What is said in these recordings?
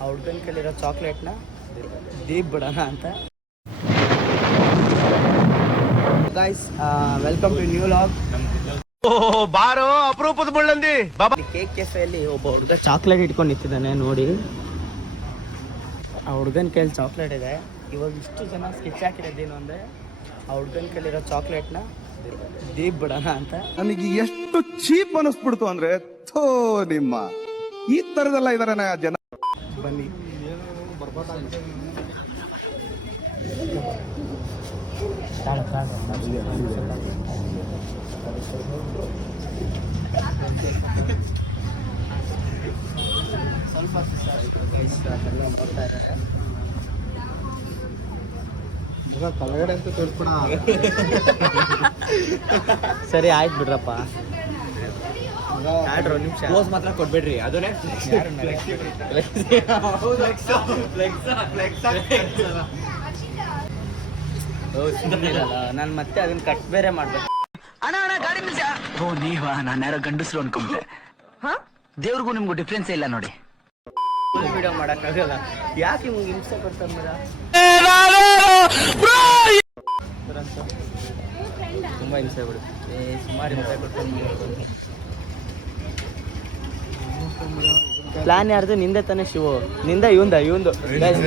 ಆ ಹುಡ್ಗನ ಕೈಲಿರೋ ಚಾಕ್ಲೇಟ್ನ ದೀಪ್ ಬಿಡೋಣ ಅಂತ. Guys welcome to new vlog. ಬಾರೋ ಅಪರೂಪದ ಮುಳ್ಳಂದಿ ಬಾಬಾ. ಕೇಕ್ ಕೆಫೆಯಲ್ಲಿ ಒಬ್ಬ ಹುಡುಗ ಚಾಕ್ಲೇಟ್ ಇಟ್ಕೊಂಡು ನಿಂತಿದ್ದಾನೆ ನೋಡಿ. ಆ ಹುಡ್ಗನ ಕೈಯಲ್ಲಿ ಚಾಕ್ಲೇಟ್ ಇದೆ. ಇವಾಗ ಇಷ್ಟು ಜನ ಸ್ಕೆಚ್ ಹಾಕಿರೋದೇನು ಅಂದರೆ ಆ ಹುಡ್ಗನ ಕೈಲಿರೋ ಚಾಕ್ಲೇಟ್ನ ದೀಪ್ ಬಿಡೋಣ ಅಂತ. ನನಗೆ ಎಷ್ಟು ಚೀಪ್ ಅನಿಸ್ಬಿಡ್ತು ಅಂದ್ರೆ ಥೋ ನಿಮ್ಮ ಈ ತರದೆಲ್ಲ ಇದಾರೆ ಜನ. ಬನ್ನಿ ಸ್ವಲ್ಪ ನೋಡ್ತಾ ಇದ್ದಾರೆ. ಕೆಳಗಡೆ ಅಂತ ತೋರಿಸ್ಬಿಡ. ಸರಿ ಆಯ್ತು ಬಿಡ್ರಪ್ಪ. ನಿಮಿಷ ಕ್ಲೋಸ್ ಮಾತ್ರ ಕೊಡ್ಬೇಡ್ರಿ. ಅದನ್ನೇ ನಾನು ಮತ್ತೆ ಅದನ್ನ ಕಟ್ ಬೇರೆ ಮಾಡ್ಬೇಕು. ಅಣ್ಣ ಗಾಡಿ ನಿಲ್ಸ. ಓ ನೀವಾ? ನಾನು ಯಾರೋ ಗಂಡಸ್ರು ಅನ್ಕೊಂಡೆ. ದೇವ್ರಿಗೂ ನಿಮ್ಗೂ ಡಿಫ್ರೆನ್ಸ್ ಇಲ್ಲ ನೋಡಿ. ವಿಡಿಯೋ ಮಾಡಕ್ಕಾಗಲ್ಲ. ಯಾಕೆ ನಿಮ್ಗೆ ಹಿಂಸೆ ಕೊಡ್ತಾರೆ ಮೇಡ? ತುಂಬ ಹಿಂಸೆ ಬಿಡುತ್ತೆ. ಸುಮಾರು ಹಿಂಸೆ ಕೊಡ್ತಾರೆ. ಪ್ಲಾನ್ ಯಾರ್ದು? ನಿಂದೆ ತಾನೇ ಶಿವು? ನಿಂದ ಇವಂದ? ಇವಂದು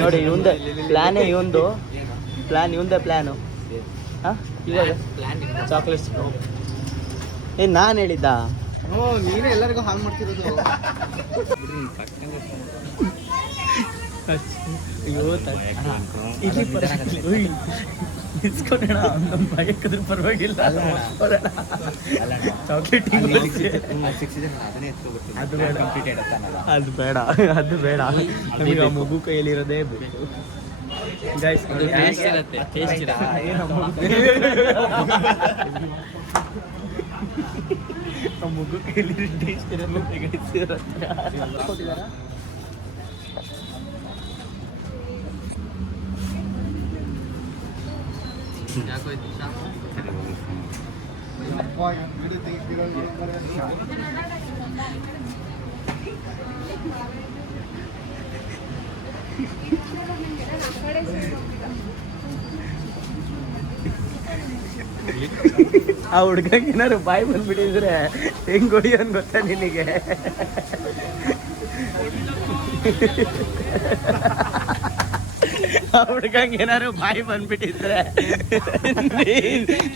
ನೋಡಿ, ಇವಂದ ಪ್ಲಾನೇ ಇವಂದು. ಇವಂದೇ ಪ್ಲಾನು. ಹಾಂ ಇವಾಗ ಚಾಕ್ಲೇಟ್ಸ್ ನಾನು ಹೇಳಿದ್ದ? ನೀನೇ ಎಲ್ಲರಿಗೂ ಹಾಲ್ ಮಾಡ್ತಿರೋದು. ಇಸ್ಕೊಡೋಣ, ನಮ್ಮ ಬಯಕದ್ರ ಪರವಾಗಿಲ್ಲ. ಚಾಕ್ಲೇಟ್ ಅದು ಬೇಡ, ಅದು ಬೇಡ. ನಮಗೆ ಮಗು ಕೈಯಲ್ಲಿರೋದೇ ಬೇಕು. ಗೈಸ್ ಮಗು ಕೈಯಲ್ಲಿ ಟೇಸ್ಟ್ ಇರೋದು ಕೊಟ್ಟಿದ್ದಾರಾ? ಆ ಹುಡ್ಗಂಗೆ ಏನಾದ್ರು ಬಾಯಿ ಬಂದ್ಬಿಟ್ಟಿದ್ರೆ ಹೆಂಗ್ ಹೊಡಿಯೋನ್ ಗೊತ್ತಾ ನಿನಗೆ? ಆ ಹುಡ್ಗಂಗೆ ಏನಾದ್ರು ಬಾಯಿ ಬಂದ್ಬಿಟ್ಟಿದ್ರೆ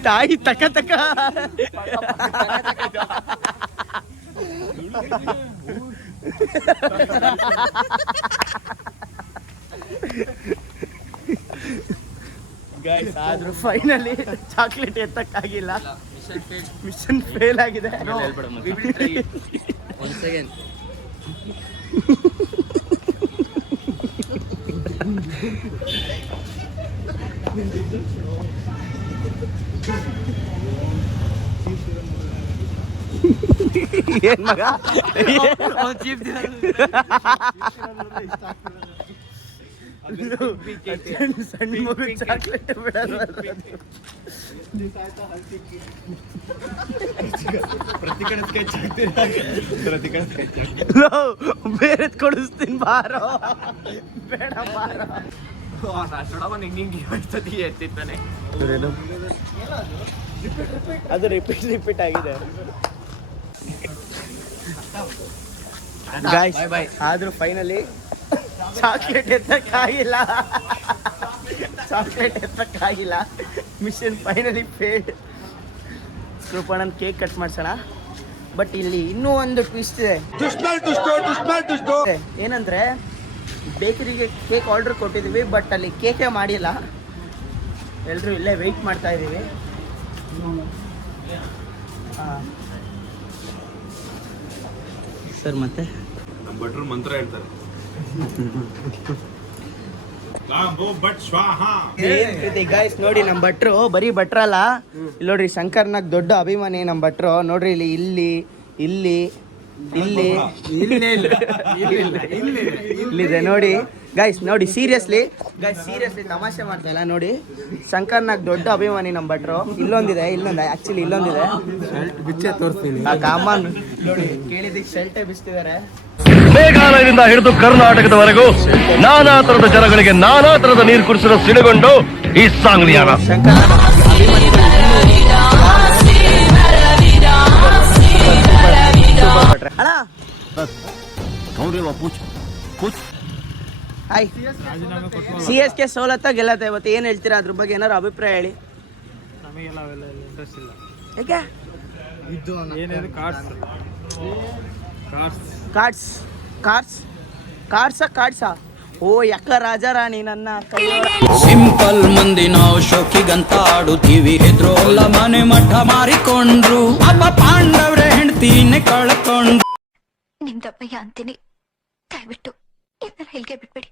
ತಾಯಿ ತಕ ತಕ ಆದ್ರೂ ಫೈನಲಿ ಚಾಕ್ಲೇಟ್ ಎತ್ತಕ್ಕಾಗಿಲ್ಲ. ಮಿಷನ್ ಫೇಲ್ ಆಗಿದೆ. ಏನ್ ಮಗ ಸಣ್ಣ ಮಗು ಚಾಕ್ಲೇಟ್ ಬಿಡೋದು. ಬೇರೆ ಕೊಡಿಸ್ತೀನಿ ಬಾರೋ. ಬೇಡ ಬಾರೋ. ಅದು ರಿಪೀಟ್ ಆಗಿದೆ. ಗಾಯ್ಸ್ ಆದ್ರೂ ಫೈನಲಿ ಚಾಕ್ಲೇಟ್ ಎತ್ತಕ್ಕಾಗಿಲ್ಲ. Mission finally failed. ಕೃಪಣನ್ ಕೇಕ್ ಕಟ್ ಮಾಡ್ಸೋಣ. ಬಟ್ ಇಲ್ಲಿ ಇನ್ನೂ ಒಂದು ಟ್ವಿಸ್ಟ್ ಇದೆ. ಏನಂದ್ರೆ ಬೇಕರಿಗೆ ಕೇಕ್ ಆರ್ಡರ್ ಕೊಟ್ಟಿದ್ದೀವಿ, ಬಟ್ ಅಲ್ಲಿ ಕೇಕೇ ಮಾಡಿಲ್ಲ. ಎಲ್ಲರೂ ಇಲ್ಲೇ ವೆಯ್ಟ್ ಮಾಡ್ತಾ ಇದ್ದೀವಿ. ಸರ್ ಮತ್ತೆ ನಮ್ಮ ಭಟ್ರು ಮಂತ್ರ ಹೇಳ್ತಾರೆ. ಗೈಸ್ ನೋಡಿ, ನಮ್ಮ ಭಟ್ರು ಬರೀ ಭಟ್ರಲ್ಲ, ಇಲ್ಲಿ ನೋಡ್ರಿ ಶಂಕರ್ನಾಗ್ ದೊಡ್ಡ ಅಭಿಮಾನಿ ನಮ್ಮ ಭಟ್ರು. ನೋಡ್ರಿ ಇಲ್ಲಿ ಇಲ್ಲಿದೆ ನೋಡಿ. ಗೈಸ್ ನೋಡಿ ಸೀರಿಯಸ್ಲಿ ತಮಾಷೆ ಮಾಡ್ತಾ ಇಲ್ಲ ನೋಡಿ. ಶಂಕರ್ನಾಗ್ ದೊಡ್ಡ ಅಭಿಮಾನಿ ನಮ್ಮ ಭಟ್ರು. ಇಲ್ಲೊಂದಿದೆ ಆಕ್ಚುಲಿ ಇಲ್ಲೊಂದಿದೆ ಬಿಚ್ಚೆ ತೋರಿಸ್ತೀನಿ. ಆ ಕಾಮನ್ ನೋಡಿ ಕೇಳಿದ್ದಕ್ಕೆ ಶರ್ಟೇ ಬಿಸ್ತಿದ್ದಾರೆ. ಮೇಘಾಲಯದಿಂದ ಹಿಡಿದು ಕರ್ನಾಟಕದವರೆಗೂ ನಾನಾ ತರದ ಜನಗಳಿಗೆ ನಾನಾ ತರದ ನೀರು ಕುಡಿಸಲು ಸಿಡುಗೊಂಡು ಈ ಸಾಂಗ್ಲಿಯಾನ ಅಣ್ಣ ಹಾಯ್. CSK ಸೋಲತ್ತ ಗೆಲ್ಲತ್ತೆ ಇವತ್ತು, ಏನು ಹೇಳ್ತೀರಾ ಅದ್ರ ಬಗ್ಗೆ ಏನಾರು ಅಭಿಪ್ರಾಯ ಹೇಳಿ. ನಮಗೆಲ್ಲ ಅವೆಲ್ಲ ಇಂಟ್ರೆಸ್ಟ್ ಇಲ್ಲ. ಯಾಕೆ? ಏನೇನು ಕಾರ್ಡ್ಸಾ ಓ ಯಕ್ಕ ರಾಜಾರಾಣಿ ನನ್ನ ಸಿಂಪಲ್ ಮಂದಿ ನಾವು ಶೋಕಿಗಂತ ಆಡುತ್ತೀವಿ. ಎದ್ರೋಲ್ಲ ಮನೆ ಮಠ ಮಾರಿಕೊಂಡ್ರು. ಅಪ್ಪ ಪಾಂಡವ್ರೆ ಹೆಂಡ್ತೀನೆ ಕಳ್ಕೊಂಡ್ರು. ನಿಮ್ದಪ್ಪಯ್ಯ ಅಂತೀನಿ, ದಯವಿಟ್ಟು ಇದನ್ನ ಹೇಳಿಗೆ ಬಿಟ್ಬಿಡಿ.